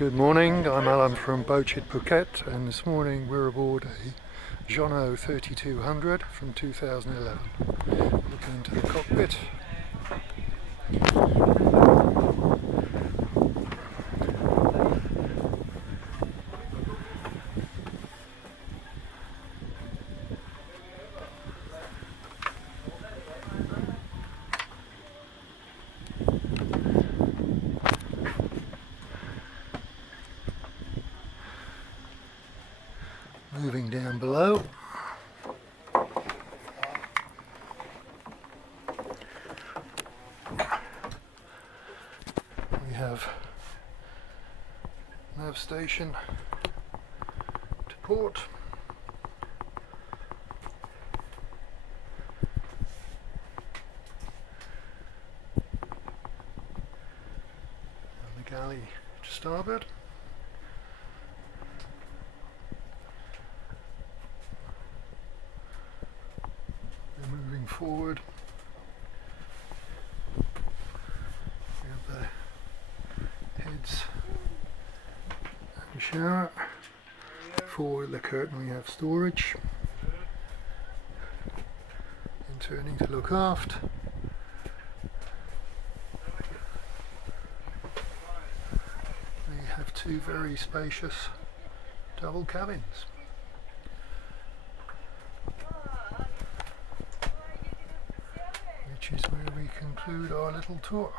Good morning, I'm Alan from Boatshed, Phuket, and this morning we're aboard a Jeanneau 3200 from 2011. Looking into the cockpit. Moving down below, we have nav station to port, and the galley to starboard. Moving forward, we have the heads and shower. Forward the curtain we have storage, and turning to look aft, we have two very spacious double cabins. Which is where we conclude our little tour.